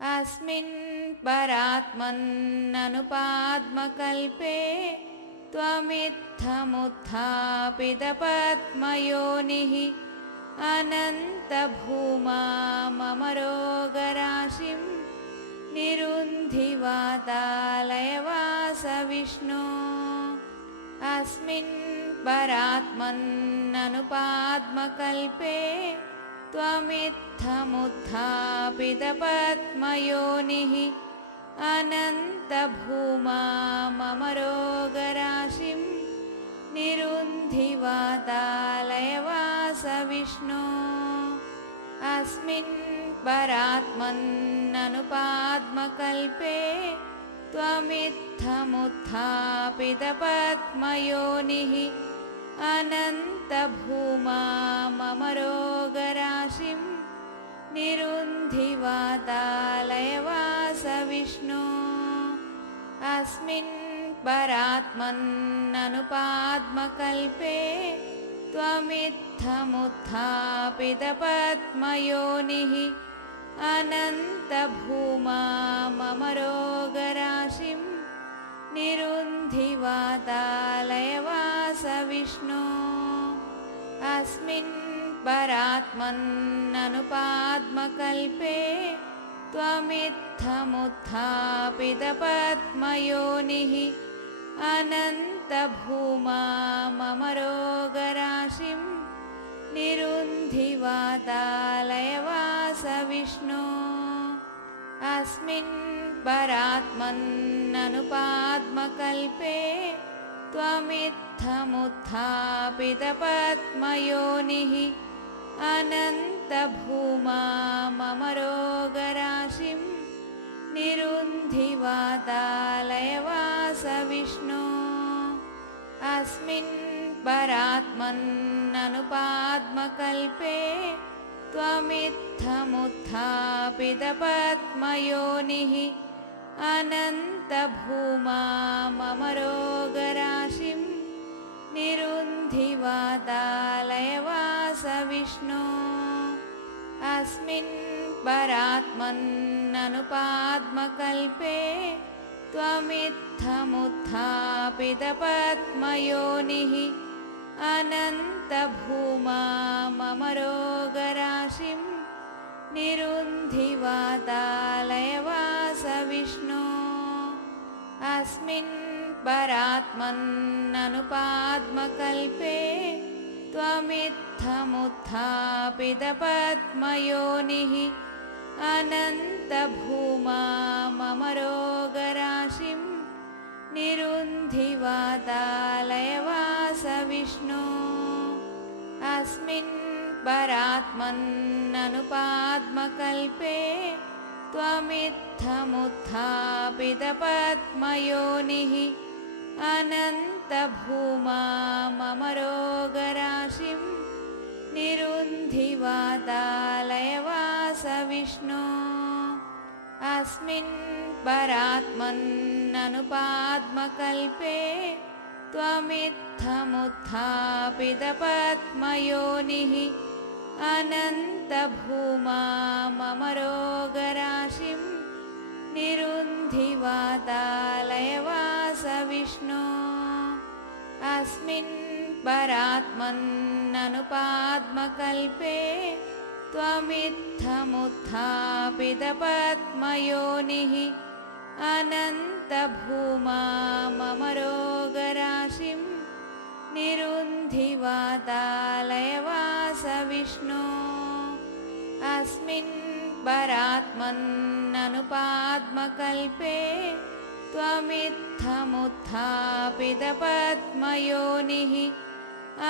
अस्मिन् परात्मन्ननुपाद्मकल्पे त्वमित्थमुत्थापितपद्मयोनिः अनन्तभूमा मम रोगराशिं निरुन्धि वातालयवासविष्णो। अस्मिन् परात्मन्ननुपाद्मकल्पे त्वमित्थमुत्थापितपद्मयोनिः अनन्तभूमा मम रोगराशिं निरुन्धि वातालयवासविष्णो। अस्मिन् परात्मन्ननुपाद्मकल्पे त्वमित्थमुत्थापितपद्मयोनिः अनन्तभूमा मम रोगराशिं निरुन्धि वातालयवासविष्णो। अस्मिन् परात्मन्ननुपाद्मकल्पे त्वमित्थमुत्थापितपद्मयोनिः अनन्तभूमा मम रोगराशिं निरुन्धि वातालयवासविष्णो। अस्मिन् परात्मन्ननुपाद्मकल्पे त्वमित्थमुत्थापितपद्मयोनिः अनन्तभूमा मम रोगराशिं निरुन्धि वातालयवासविष्णो। अस्मिन् परात्मन्ननुपाद्मकल्पे त्वमित्थमुत्थापितपद्मयोनिः अनन्तभूमा मम रोगराशिं निरुन्धि वातालयवासविष्णो। अस्मिन् परात्मन्ननुपाद्मकल्पे त्वमित्थमुत्थापितपद्मयोनिः अनन्तभूमा मम रोगराशिं निरुन्धि वातालयवासविष्णो। अस्मिन् परात्मन्ननुपाद्मकल्पे त्वमित्थमुत्थापितपद्मयोनिः अनन्तभूमा मम रोगराशिं निरुन्धि वातालयवासविष्णो। अस्मिन् परात्मन्ननुपाद्मकल्पे त्वमित्थमुत्थापितपद्मयोनिः अनन्तभूमा मम रोगराशिं निरुन्धि वातालयवासविष्णो। अस्मिन् परात्मन्ननुपाद्मकल्पे त्वमित्थमुत्थापितपद्मयोनिः अनन्तभूमा मम रोगराशिं निरुन्धि वातालयवासविष्णो। अस्मिन् परात्मन्ननुपाद्मकल्पे त्वमित्थमुत्थापितपद्मयोनिः अनन्तभूमा मम रोगराशिं निरुन्धि वातालयवासविष्णो। अस्मिन् परात्मन्ननुपाद्मकल्पे त्वमित्थमुत्थापितपद्मयोनिः अनन्तभूमा मम रोगराशिं निरुन्धि वातालयवासविष्णो। अस्मिन् परात्मन्ननुपाद्मकल्पे त्वमित्थमुत्थापितपद्मयोनिः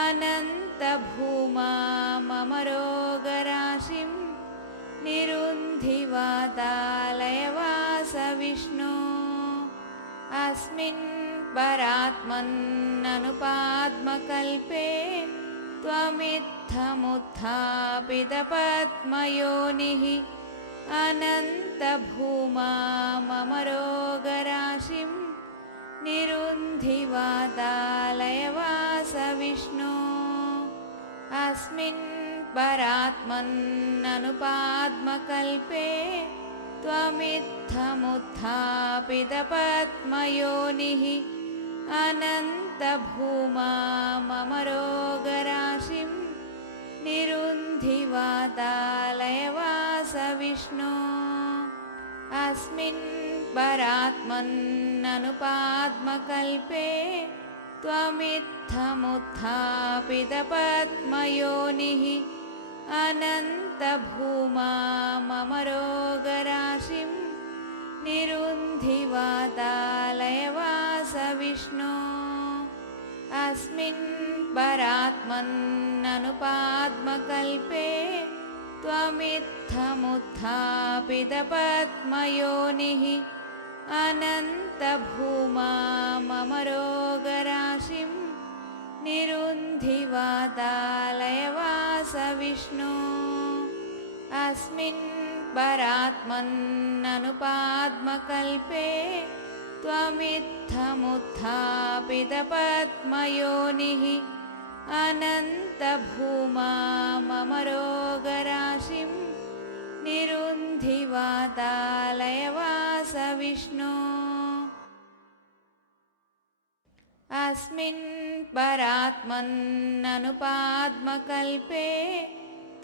अनन्तभूमा मम रोगराशिं निरुन्धि वातालयवासविष्णो। अस्मिन् परात्मन्ननुपाद्मकल्पे त्वमित्थमुत्थापितपद्मयोनिः अनन्तभूमा मम रोगराशिं निरुन्धि वातालयवासविष्णो। अस्मिन् परात्मन्ननुपाद्मकल्पे त्वमित्थमुत्थापितपद्मयोनिः अनन्तभूमाममरोगराशिं निरुन्धि वातालयवासविष्णो अस्मिन् परात्मन्ननुपाद्मकल्पे त्वमित्थमुत्थापितपद्मयोनिः अनन्तभूमाममरोगराशिं निरुन्धि वातालयवासविष्णो अस्मिन् परात्मन्ननुपाद्मकल्पे त्वमित्थमुत्थापितपद्मयोनिः अनन्तभूमाममरोगराशिं निरुन्धि वातालयवासविष्णो अस्मिन् परात्मन्ननुपाद्मकल्पे त्वमित्थमुत्थापितपद्मयोनिः अनन्तभूमाममरोगराशिं निरुन्धि वातालयवासविष्णो अस्मिन् परात्मन्ननुपाद्मकल्पे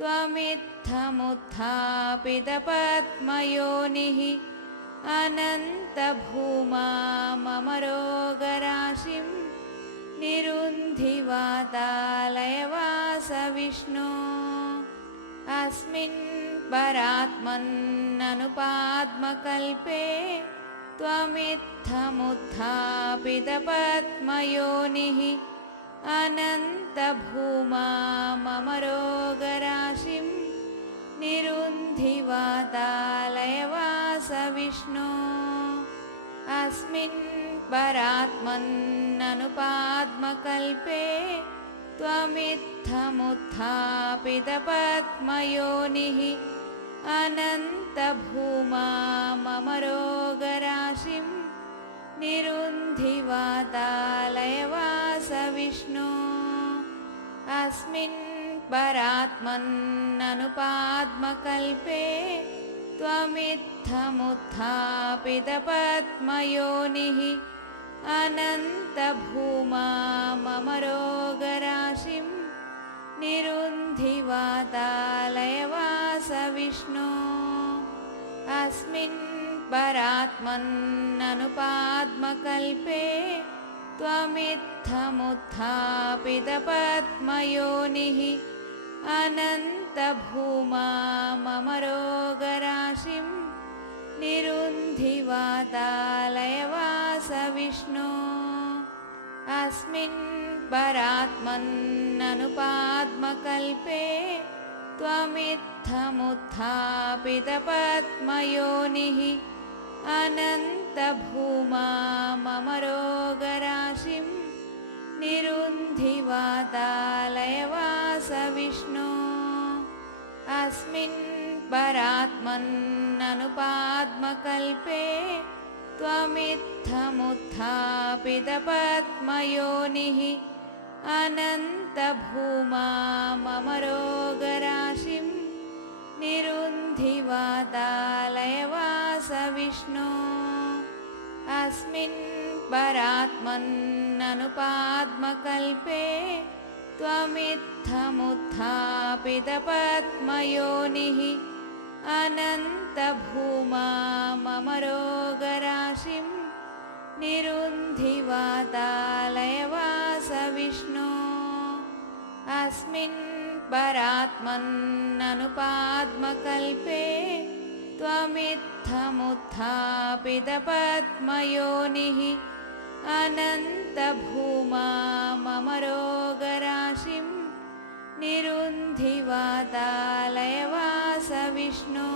त्वमित्थमुत्थापितपद्मयोनिः अनन्तभूमाममरोगराशिं निरुन्धि वातालयवासविष्णो अस्मिन् परात्मन्ननुपाद्मकल्पे त्वमित्थमुत्थापितपद्मयोनिः अनन्तभूमाममरोगराशिं निरुन्धि वातालयवासविष्णो अस्मिन् परात्मन्ननुपाद्मकल्पे त्वमित्थमुत्थापितपद्मयोनिः अनन्तभूमाममरोगराशिं निरुन्धि वातालयवासविष्णो अस्मिन् परात्मन्ननुपाद्मकल्पे त्वमित्थमुत्थापितपद्मयोनिः अनन्तभूमाममरोगराशिं निरुन्धि वातालयवासविष्णो अस्मिन् परात्मन्ननुपाद्मकल्पे त्वमित्थमुत्थापितपद्मयोनिः अनन्तभूमाममरोगराशिं निरुन्धि वातालयवासविष्णो अस्मिन् परात्मन्ननुपाद्मकल्पे त्वमित्थमुत्थापितपद्मयोनिः अनन्तभूमाममरोगराशिं निरुन्धि वातालयवासविष्णो अस्मिन् परात्मन्ननुपाद्मकल्पे त्वमित्थमुत्थापितपद्मयोनिः अनन्तभूमाममरोगराशिं निरुन्धि वातालयवासविष्णो अस्मिन् परात्मन्ननुपाद्मकल्पे त्वमित्थमुत्थापितपद्मयोनिः अनन्तभूमाममरोगराशिं निरुन्धि वातालयवासविष्णो अस्मिन् परात्मन्ननुपाद्मकल्पे त्वमित्थमुत्थापितपद्मयोनिः अनन्तभूमाममरोगराशिं निरुन्धि वातालयवासविष्णो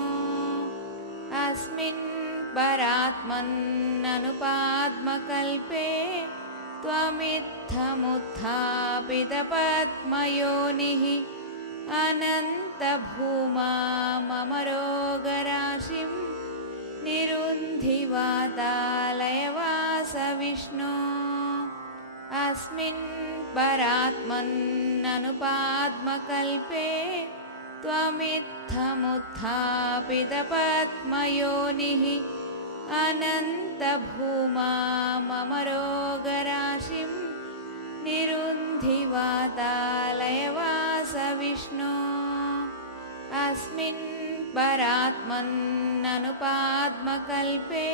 अस्मिन् परात्मन्ननुपाद्मकल्पे त्वमित्थमुत्थापितपद्मयोनिः अनन्तभूमाममरोगराशिं निरुन्धि वातालयवासविष्णो अस्मिन् परात्मन्ननुपाद्मकल्पे त्वमित्थमुत्थापितपद्मयोनिः अनन्तभूमाममरोगराशिं निरुन्धि वातालयवासविष्णो अस्मिन् परात्मन्ननुपाद्मकल्पे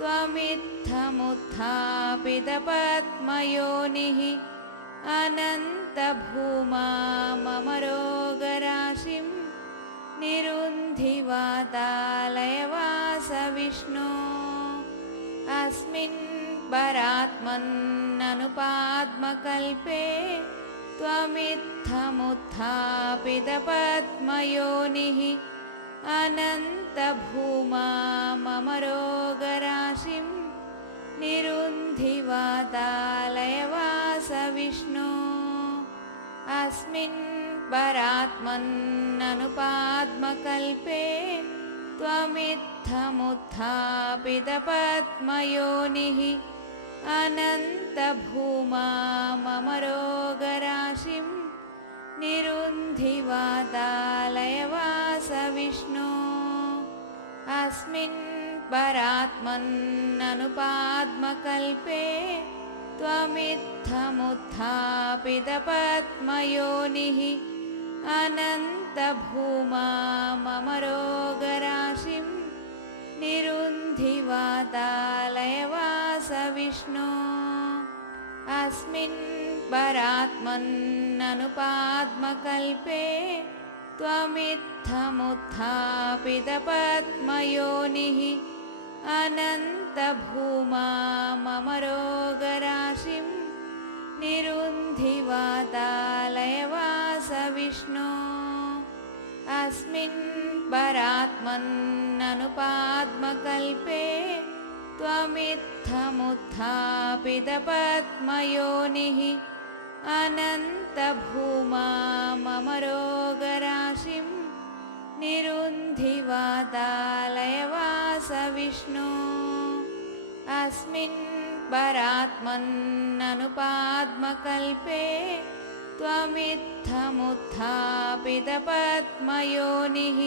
त्वमित्थमुत्थापितपद्मयोनिः अनन्तभूमाममरोगराशिं निरुन्धि वातालयवासविष्णो अस्मिन् परात्मन्ननुपाद्मकल्पे त्वमित्थमुत्थापितपद्मयोनिः अनन्तभूमाममरोगराशिं निरुन्धि वातालयवासविष्णो अस्मिन् परात्मन्ननुपाद्मकल्पे त्वमित्थमुत्थापितपद्मयोनिः अनन्तभूमाममरोगराशिं निरुन्धि वातालयवासविष्णो अस्मिन् परात्मन्ननुपाद्मकल्पे त्वमित्थमुत्थापितपद्मयोनिः अनन्तभूमाममरोगराशिं निरुन्धि वातालयवासविष्णो अस्मिन् परात्मन्ननुपाद्मकल्पे त्वमित्थमुत्थापितपद्मयोनिः अनन्तभूमाममरोगराशिं निरुन्धि वातालयवासविष्णो अस्मिन् परात्मन्ननुपाद्मकल्पे त्वमित्थमुत्थापितपद्मयोनिः अनन्तभूमाममरोगराशिं निरुन्धि वातालयवासविष्णो अस्मिन् परात्मन्ननुपाद्मकल्पे त्वमित्थमुत्थापितपद्मयोनिः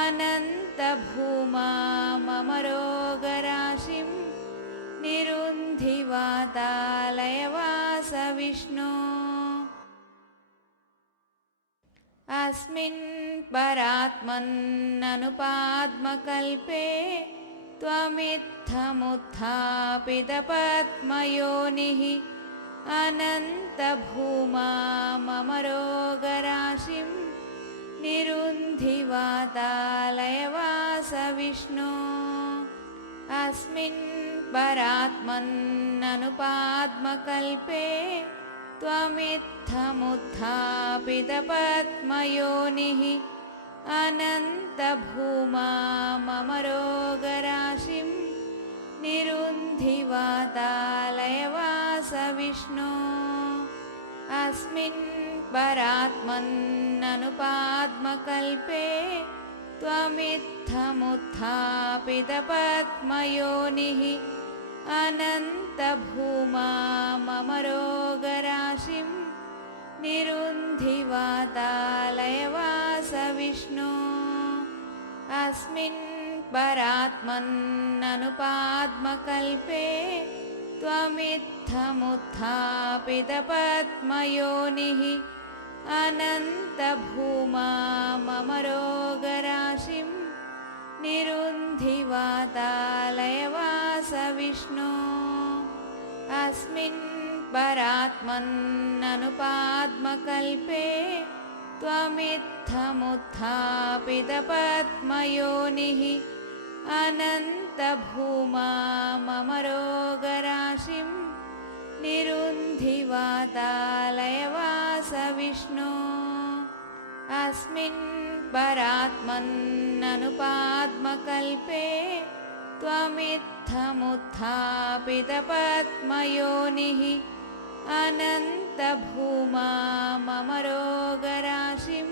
अनन्तभूमाममरोगराशिं निरुन्धि वातालयवासविष्णो अस्मिन् परात्मन्ननुपाद्मकल्पे त्वमित्थमुत्थापितपद्मयोनिः अनन्तभूमाममरोगराशिं निरुन्धि वातालयवासविष्णो अस्मिन् परात्मन्ननुपाद्मकल्पे त्वमित्थमुत्थापितपद्मयोनिः अनन्तभूमाममरोगराशिं निरुन्धि वातालयवासविष्णो अस्मिन् परात्मन्ननुपाद्मकल्पे त्वमित्थमुत्थापितपद्मयोनिः अनन्तभूमाममरोगराशिं निरुन्धि वातालयवासविष्णो अस्मिन् परात्मन्ननुपाद्मकल्पे त्वमित्थमुत्थापितपद्मयोनिः अनन्तभूमाममरोगराशिं निरुन्धि वातालयवासविष्णो अस्मिन् परात्मन्ननुपाद्मकल्पे त्वमित्थमुत्थापितपद्मयोनिः अनन्तभूमाममरोगराशिं निरुन्धि वातालयवासविष्णो अस्मिन् परात्मन्ननुपाद्मकल्पे त्वमित्थमुत्थापितपद्मयोनिः अनन्तभूमाममरोगराशिं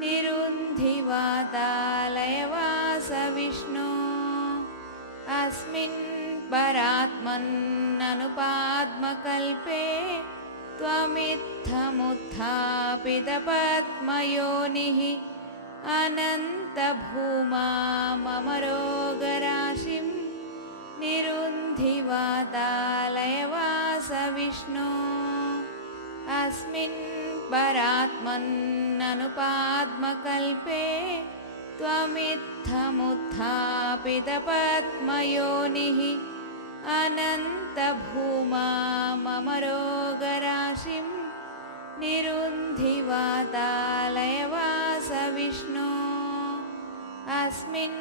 निरुन्धि वातालयवासविष्णो अस्मिन् परात्मन्ननुपाद्मकल्पे त्वमित्थमुत्थापितपद्मयोनिः अनन्तभूमाममरोगराशिं निरुन्धि वातालयवासविष्णो अस्मिन् परात्मन्ननुपाद्मकल्पे त्वमित्थमुत्थापितपद्मयोनिः अनन्तभूमाममरोगराशिं निरुन्धि वातालयवासविष्णो अस्मिन्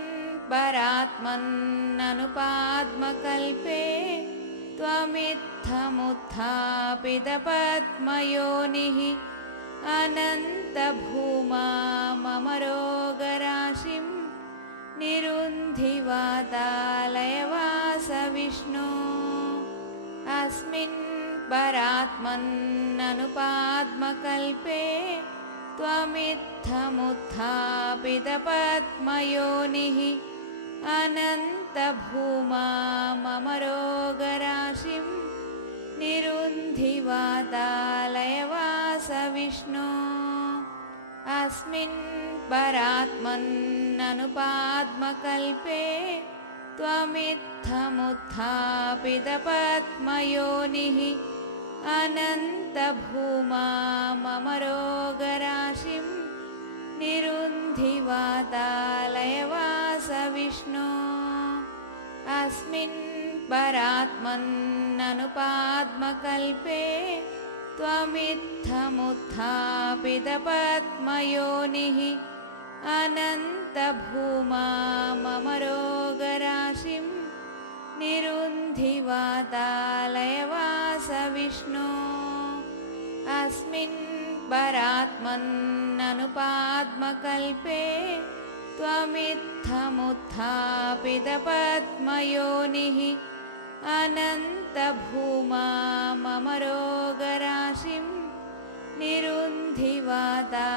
परात्मन्ननुपाद्मकल्पे त्वमित्थमुत्थापितपद्मयोनिः अनन्तभूमाममरोगराशिं निरुन्धि वातालयवासविष्णो अस्मिन् परात्मन्ननुपाद्मकल्पे त्वमित्थमुत्थापितपद्मयोनिः अनन्तभूमाममरोगराशिं निरुन्धि वातालयवासविष्णो अस्मिन् परात्मन्ननुपाद्मकल्पे त्वमित्थमुत्थापितपद्मयोनिः अनन्तभूमाममरोगराशिं निरुन्धि वातालयवासविष्णो अस्मिन् परात्मन्ननुपाद्मकल्पे त्वमित्थमुत्थापितपद्मयोनिः अनन्तभूमाममरोगराशिं निरुन्धि वातालयवासविष्णो अस्मिन् परात्मन्ननुपाद्मकल्पे त्वमित्थमुत्थापितपद्मयोनिः अनन्तभूमाममरोगराशिं निरुन्धि वातालयवासविष्णो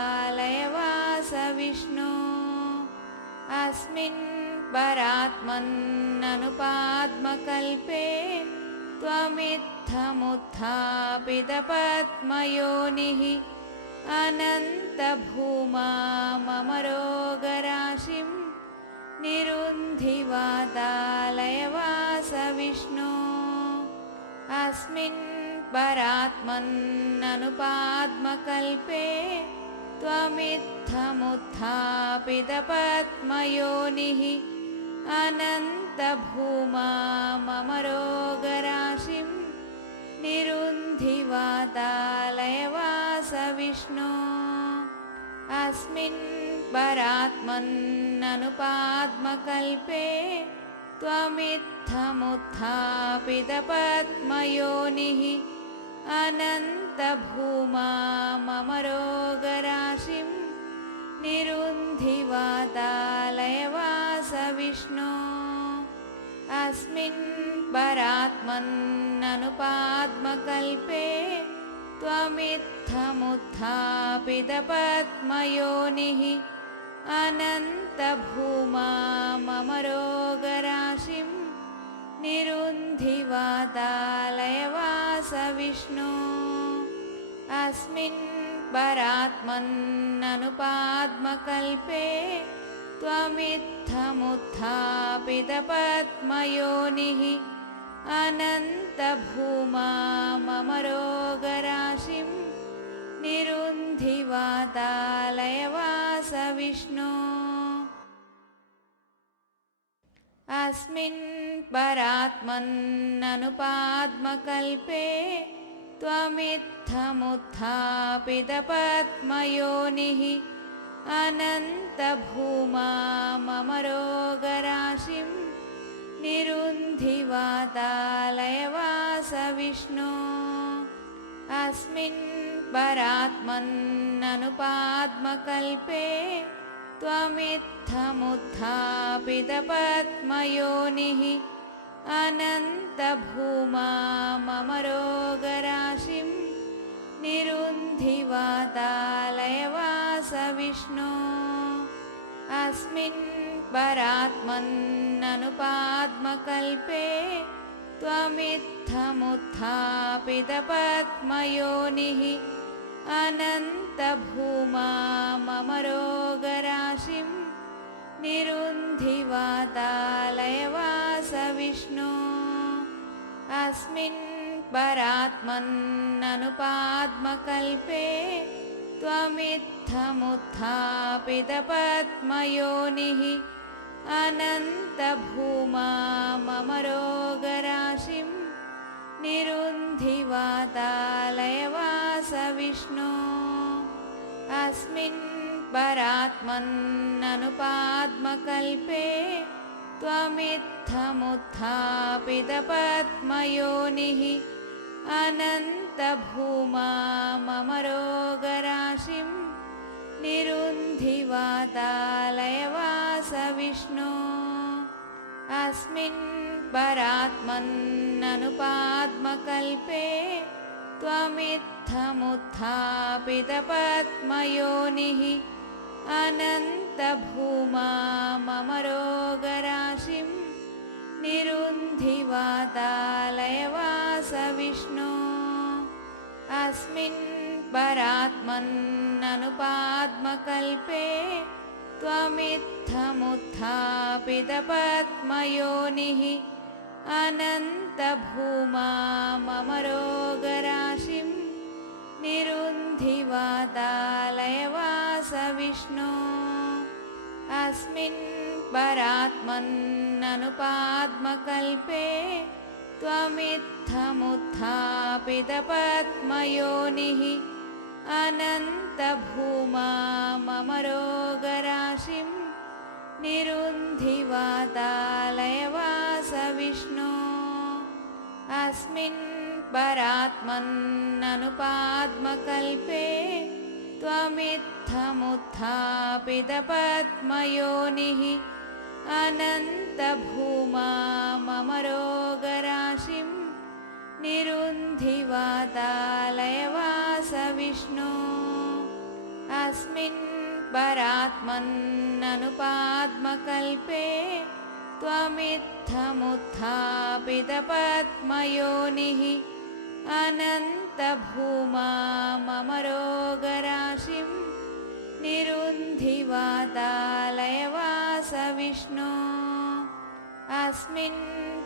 अस्मिन् परात्मन्ननुपाद्मकल्पे त्वमित्थमुत्थापितपद्मयोनिः अनन्तभूमाममरोगराशिं निरुन्धि वातालयवासविष्णो अस्मिन् परात्मन्ननुपाद्मकल्पे त्वमित्थमुत्थापितपद्मयोनिः अनन्तभूमाममरोगराशिं निरुन्धि वातालयवासविष्णो अस्मिन् परात्मन्ननुपाद्मकल्पे त्वमित्थमुत्थापितपद्मयोनिः अनन्तभूमाममरोगराशिं निरुन्धि वातालयवासविष्णो अस्मिन् परात्मन्ननुपाद्मकल्पे त्वमित्थमुत्थापितपद्मयोनिः अनन्तभूमाममरोगराशिं निरुन्धि वातालयवासविष्णो अस्मिन् परात्मन्ननुपाद्मकल्पे त्वमित्थमुत्थापितपद्मयोनिः अनन्तभूमाममरोगराशिं निरुन्धि वातालयवासविष्णो अस्मिन् परात्मन्ननुपाद्मकल्पे त्वमित्थमुत्थापितपद्मयोनिः अनन्तभूमाममरोगराशिं निरुन्धि वातालयवासविष्णो अस्मिन् परात्मन्ननुपाद्मकल्पे त्वमित्थमुत्थापितपद्मयोनिः अनन्तभूमाममरोगराशिं निरुन्धि वातालयवासविष्णो अस्मिन् परात्मन्ननुपाद्मकल्पे त्वमित्थमुत्थापितपद्मयोनिः अनन्तभूमाममरोगराशिं निरुन्धि वातालयवासविष्णो अस्मिन् परात्मन्ननुपाद्मकल्पे त्वमित्थमुत्थापितपद्मयोनिः अनन्तभूमाममरोगराशिं निरुन्धि वातालयवासविष्णो अस्मिन् परात्मन्ननुपाद्मकल्पे त्वमित्थमुत्थापितपद्मयोनिः अनन्तभूमाममरोगराशिं निरुन्धि वातालयवासविष्णो अस्मिन् परात्मन्ननुपाद्मकल्पे त्वमित्थमुत्थापितपद्मयोनिः अनन्तभूमाममरोगराशिं निरुन्धि वातालयवासविष्णो अस्मिन् परात्मन्ननुपाद्मकल्पे त्वमित्थमुत्थापितपद्मयोनिः अनन्तभूमाममरोगराशिं निरुन्धि वातालयवासविष्णो अस्मिन् परात्मन्ननुपाद्मकल्पे त्वमित्थमुत्थापितपद्मयोनिः अनन्तभूमाममरोगराशिं निरुन्धि वातालयवासविष्णो अस्मिन् परात्मन्ननुपाद्मकल्पे त्वमित्थमुत्थापितपद्मयोनिः अनन्तभूमाममरोगराशिं निरुन्धि वातालयवासविष्णो अस्मिन् परात्मन्ननुपाद्मकल्पे त्वमित्थमुत्थापितपद्मयोनिः अनन्तभूमाममरोगराशिं निरुन्धि वातालयवासविष्णो अस्मिन्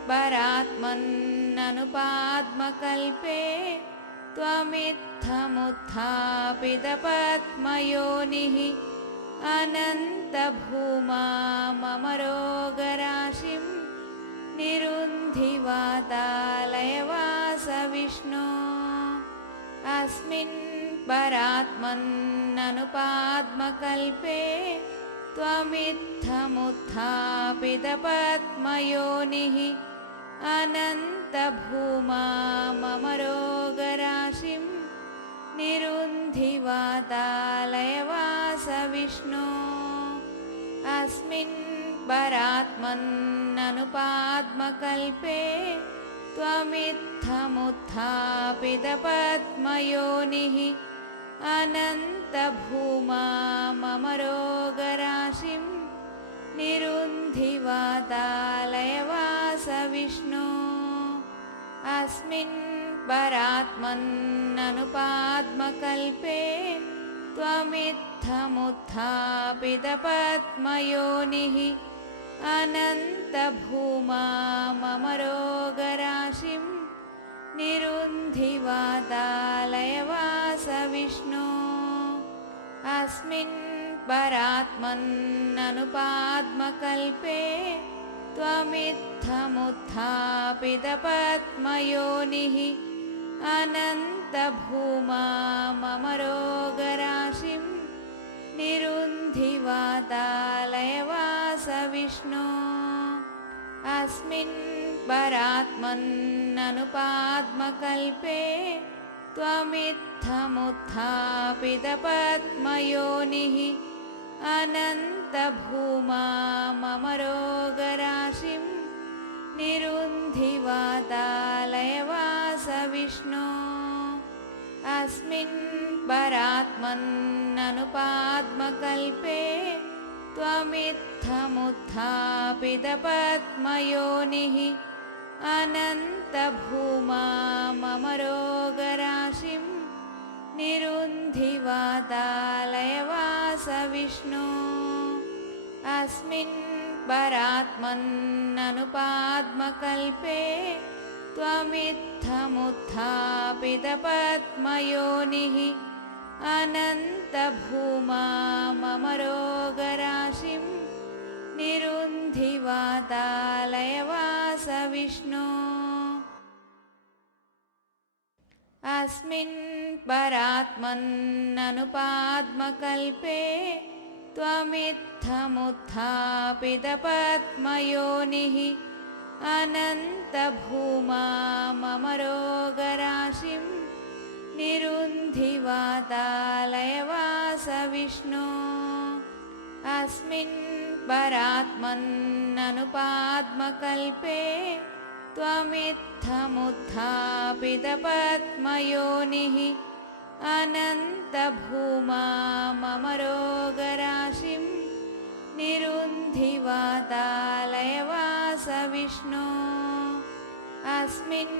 परात्मन्ननुपाद्मकल्पे त्वमित्थमुत्थापितपद्मयोनिः अनन्तभूमाममरोगराशिं निरुन्धि वातालयवासविष्णो अस्मिन् परात्मन्ननुपाद्मकल्पे त्वमित्थमुत्थापितपद्मयोनिः अनन्तभूमाममरोगराशिं निरुन्धि वातालयवासविष्णो अस्मिन् परात्मन्ननुपाद्मकल्पे त्वमित्थमुत्थापितपद्मयोनिः अनन्तभूमाममरोगराशिं निरुन्धि वातालयवासविष्णो अस्मिन् परात्मन्ननुपाद्मकल्पे त्वमित्थमुत्थापितपद्मयोनिः अनन्तभूमाममरोगराशिं निरुन्धि वातालयवासविष्णो अस्मिन् परात्मन्ननुपाद्मकल्पे त्वमित्थमुत्थापितपद्मयोनिः अनन्तभूमाममरोगराशिं निरुन्धि वातालयवासविष्णो अस्मिन् परात्मन्ननुपाद्मकल्पे त्वमित्थमुत्थापितपद्मयोनिः अनन्तभूमाममरोगराशिं निरुन्धि वातालयवासविष्णो अस्मिन् परात्मन्ननुपाद्मकल्पे त्वमित्थमुत्थापितपद्मयोनिः अनन्तभूमाममरोगराशिं अनन्तभूमा मम रोगराशिं निरुन्धि वातालयवास विष्णो अस्मिन् परात्मन्ननुपाद्मकल्पे त्वमित्थमुत्थापितपद्मयोनिः अनन्तभूमा मम रोगराशिं निरुन्धि वातालयवास विष्णो अस्मिन् परात्मन्ननुपाद्मकल्पे त्वमित्थमुत्थापितपद्मयोनिः अनन्तभूमा मम रोगराशिं निरुन्धि वातालयवास विष्णो अस्मिन् परात्मन्ननुपाद्मकल्पे त्वमित्थमुत्थापितपद्मयोनिः अनन्तभूमा मम रोगराशिं निरुन्धि वातालयवास विष्णो अस्मिन्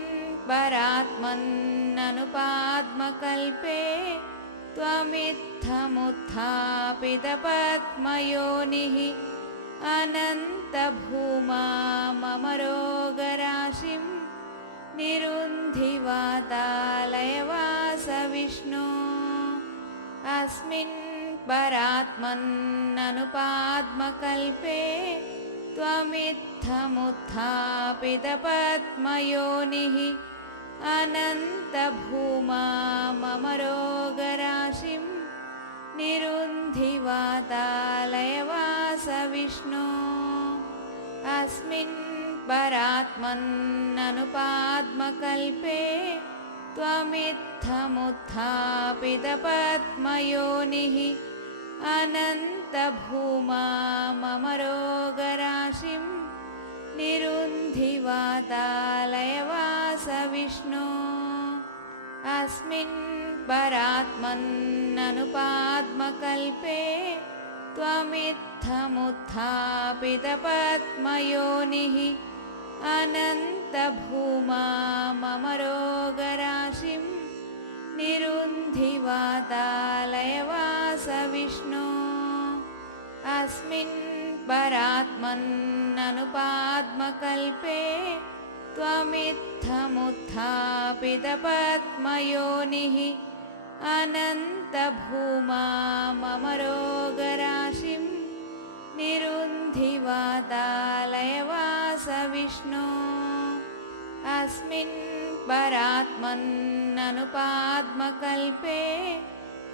परात्मन्ननुपाद्मकल्पे त्वमित्थमुत्थापितपद्मयोनिः अनन्तभूमा मम रोगराशिं निरुन्धि वातालयवास विष्णो अस्मिन् परात्मन्ननुपाद्मकल्पे त्वमित्थमुत्थापितपद्मयोनिः अनन्तभूमा मम रोगराशिं निरुन्धि वातालयवास विष्णो अस्मिन् परात्मन्ननुपाद्मकल्पे त्वमित्थमुत्थापितपद्मयोनिः अनन्तभूमा मम रोगराशिं निरुन्धि वातालयवास विष्णो अस्मिन् परात्मन्ननुपाद्मकल्पे त्वमित्थमुत्थापितपद्मयोनिः अनन्तभूमा मम रोगराशिं निरुन्धि वातालयवास विष्णो अस्मिन् परात्मन्ननुपाद्मकल्पे त्वमित्थमुत्थापितपद्मयोनिः अनन्तभूमा मम रोगराशिं निरुन्धि वातालयवास विष्णो अस्मिन् परात्मन्ननुपाद्मकल्पे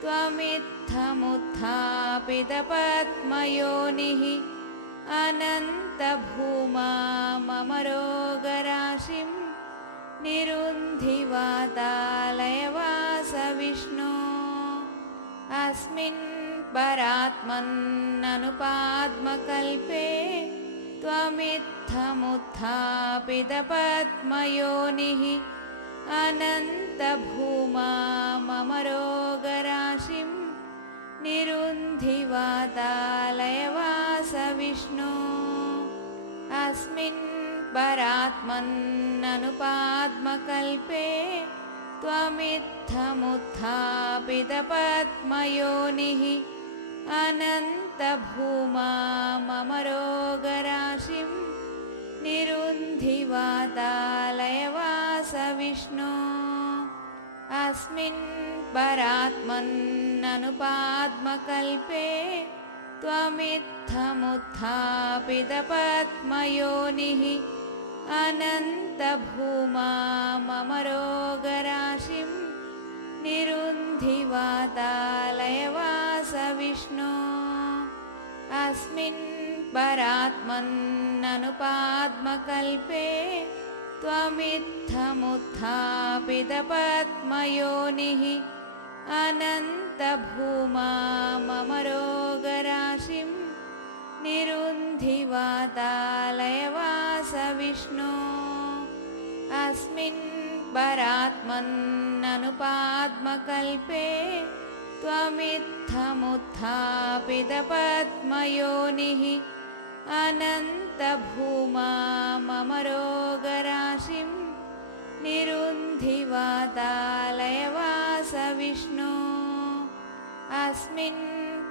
त्वमित्थमुत्थापितपद्मयोनिः अनन्तभूमा मम रोगराशिं निरुन्धि वातालयवास विष्णो अस्मिन् परात्मन्ननुपाद्मकल्पे त्वमित्थमुत्थापितपद्मयोनिः अनन्तभूमा मम रोगराशिं निरुन्धि वातालयवास विष्णो अस्मिन् परात्मन्ननुपाद्मकल्पे त्वमित्थमुत्थापितपद्मयोनिः अनन्तभूमा मम रोगराशिं निरुन्धि वातालयवास विष्णो अस्मिन् परात्मन्ननुपाद्मकल्पे त्वमित्थमुत्थापितपद्मयोनिः अनन्तभूमा मम रोगराशिं निरुन्धि वातालयवास विष्णो अस्मिन् परात्मन्ननुपाद्मकल्पे त्वमित्थमुत्थापितपद्मयोनिः अनन्तभूमा मम रोगराशिं निरुन्धि वातालयवास विष्णो अस्मिन् परात्मन्ननुपाद्मकल्पे त्वमित्थमुत्थापितपद्मयोनिः अनन्तभूमा मम रोगराशिं निरुन्धिवातालयवास विष्णो अस्मिन्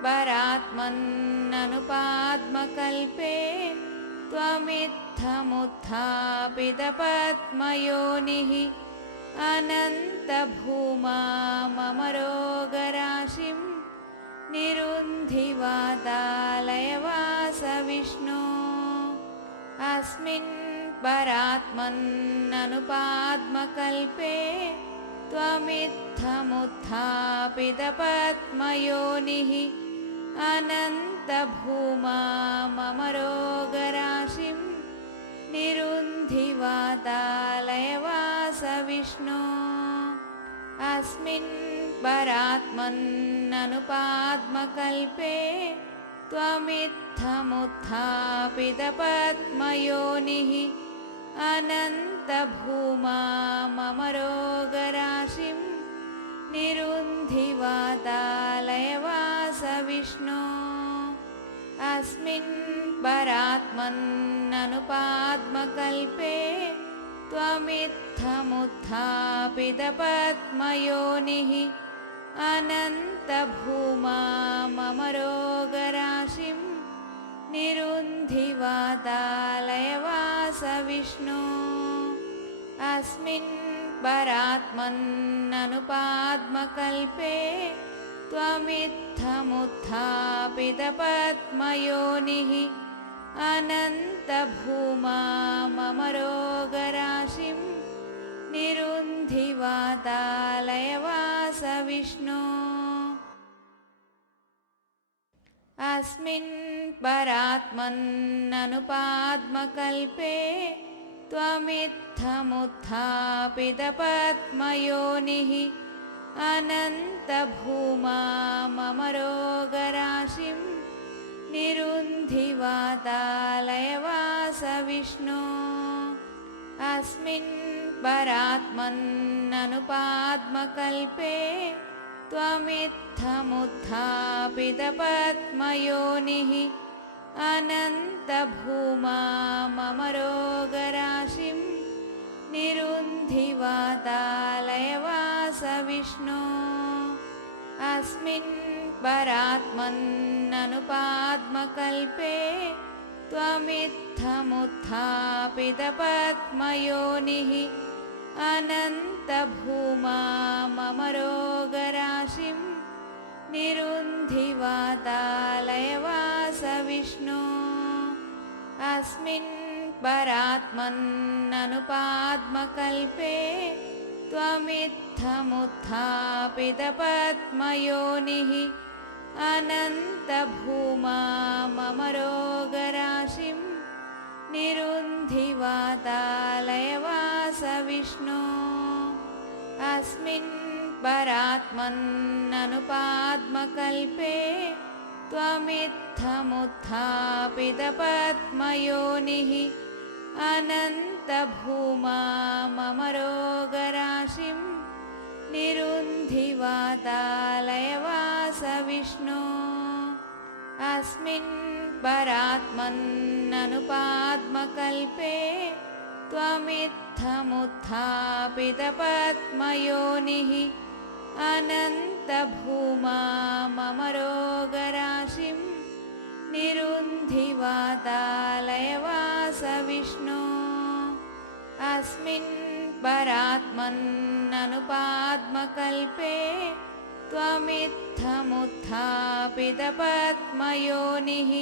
परात्मन्ननुपाद्मकल्पे त्वमित्थमुत्थापितपद्मयोनिः अनन्तभूमाममरोगराशिं निरुन्धिवातालयवास विष्णो अस्मिन् परात्मन्ननुपाद्मकल्पे त्वमित्थमुत्थापितपद्मयोनिः अनन्तभूमाममरोगराशिं निरुन्धिवातालयवास विष्णो अस्मिन् परात्मन्ननुपाद्मकल्पे त्वमित्थमुत्थापितपद्मयोनिः अनन्तभूमाममरोगराशिं निरुन्धिवातालयवास विष्णो अस्मिन् परात्मन्ननुपाद्मकल्पे त्वमित्थमुत्थापितपद्मयोनिः अनन्तभूमाममरोगराशिं निरुन्धिवातालयवास विष्णो अस्मिन् परात्मन्ननुपाद्मकल्पे त्वमित्थमुत्थापितपद्मयोनिः अनन्तभूमाममरोगराशिं निरुन्धिवातालयवास विष्णो अस्मिन् परात्मन्ननुपाद्मकल्पे त्वमित्थमुत्थापितपद्मयोनिः अनन्तभूमाममरोगराशिं निरुन्धिवातालयवास विष्णो अस्मिन् परात्मन्ननुपाद्मकल्पे त्वमित्थमुत्थापितपद्मयोनिः अनन्तभूमाममरोगराशिं निरुन्धिवातालयवास विष्णो अस्मिन् परात्मन्ननुपाद्मकल्पे त्वमित्थमुत्थापितपद्मयोनिः अनन्तभूमाममरोगराशिं निरुन्धिवातालयवास विष्णो अस्मिन् परात्मन्ननुपाद्मकल्पे त्वमित्थमुत्थापितपद्मयोनिः अनन्तभूमाममरोगराशिं निरुन्धिवातालयवास विष्णो अस्मिन् परात्मन्ननुपाद्मकल्पे त्वमित्थमुत्थापितपद्मयोनिः अनन्तभूमाममरोगराशिं निरुन्धिवातालयवास विष्णो अस्मिन् परात्मन्ननुपाद्मकल्पे त्वमित्थमुत्थापितपद्मयोनिः अनन्तभूमाममरोगराशिं निरुन्धिवातालयवास विष्णो अस्मिन् परात्मन्ननुपाद्मकल्पे त्वमित्थमुत्थापितपद्मयोनिः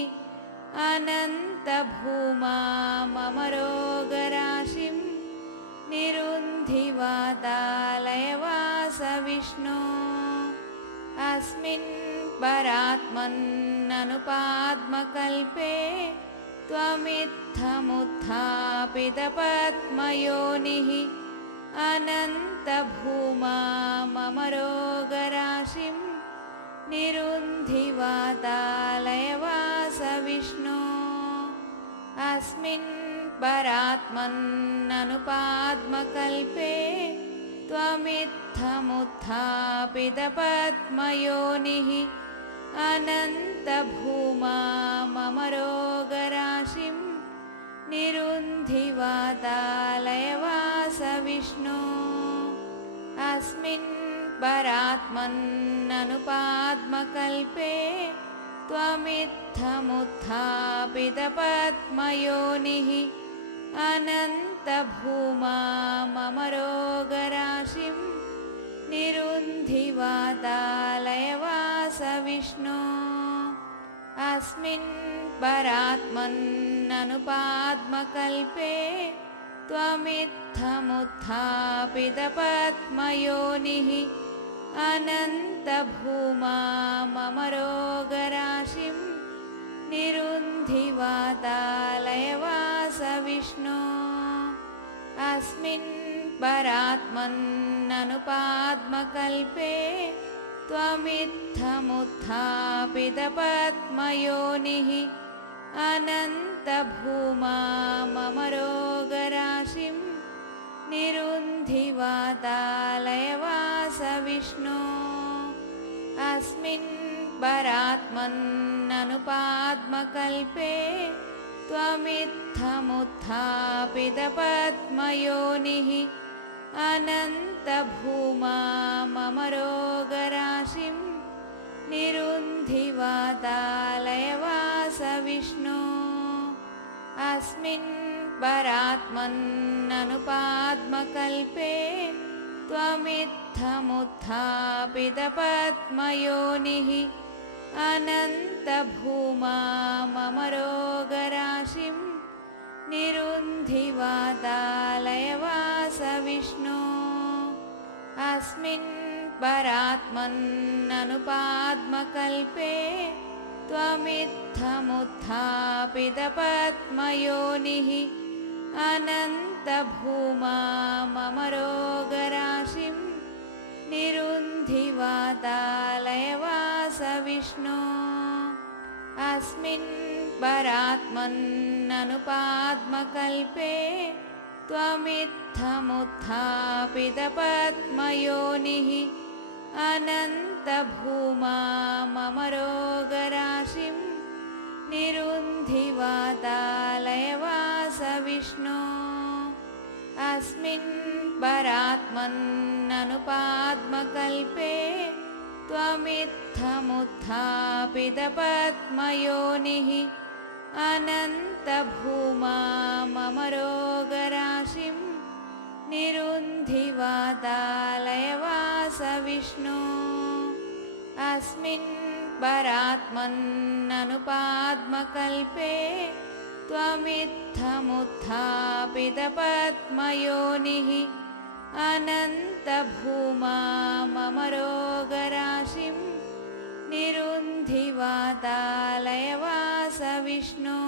अनन्तभूमाममरोगराशिं निरुन्धिवातालयवास विष्णो अस्मिन् परात्मन्ननुपाद्मकल्पे त्वमित्थमुत्थापितपद्मयोनिः अनन्तभूमाममरोगराशिं निरुन्धिवातालयवास विष्णो अस्मिन् परात्मन्ननुपाद्मकल्पे त्वमित्थमुत्थापितपद्मयोनिः अनन्तभूमाममरोगराशिं निरुन्धिवातालयवास विष्णु अस्मिन् परात्मन्ननुपाद्मकल्पे त्वमित्थमुत्थापितपद्मयोनिः अनन्तभूमाममरोगराशिं निरुन्धिवातालयवास विष्णु अस्मिन् परात्मन्ननुपाद्मकल्पे त्वमित्थमुत्थापितपद्मयोनिः अनन्तभूमाममरोगराशिं निरुन्धिवातालयवास विष्णु अस्मिन् परात्मन्ननुपाद्मकल्पे त्वमित्थमुत्थापितपद्मयोनिः अनन्तभूमाममरोगराशिं निरुन्धिवातालयवास विष्णु अस्मिन् परात्मन्ननुपाद्मकल्पे त्वमित्थमुत्थापितपद्मयोनिः अनन्तभूमाममरोगराशिं निरुन्धिवातालयवास विष्णु अस्मिन् परात्मन्ननुपाद्मकल्पे त्वमित्थमुत्थापितपद्मयोनिः अनन्तभूमाममरोगराशिं निरुन्धिवातालयवास विष्णु अस्मिन् परात्मन्ननुपाद्मकल्पे त्वमित्थमुत्थापितपद्मयोनिः अनन्तभूमाममरोगराशिं निरुन्धिवातालयवास विष्णु अस्मिन् परात्मन्ननुपाद्मकल्पे त्वमित्थमुत्थापितपद्मयोनिः अनन्तभूमाममरोगराशिं निरुन्धिवातालयवास विष्णु अस्मिन् परात्मन्ननुपाद्मकल्पे त्वमित्थमुत्थापितपद्मयोनिः अनन्तभूमाममरोगराशिं निरुन्धिवातालयवास विष्णु अस्मिन् परात्मन्ननुपाद्मकल्पे त्वमित्थमुत्थापितपद्मयोनिः अनन्तभूमाममरोगराशिं निरुन्धिवातालयवास विष्णु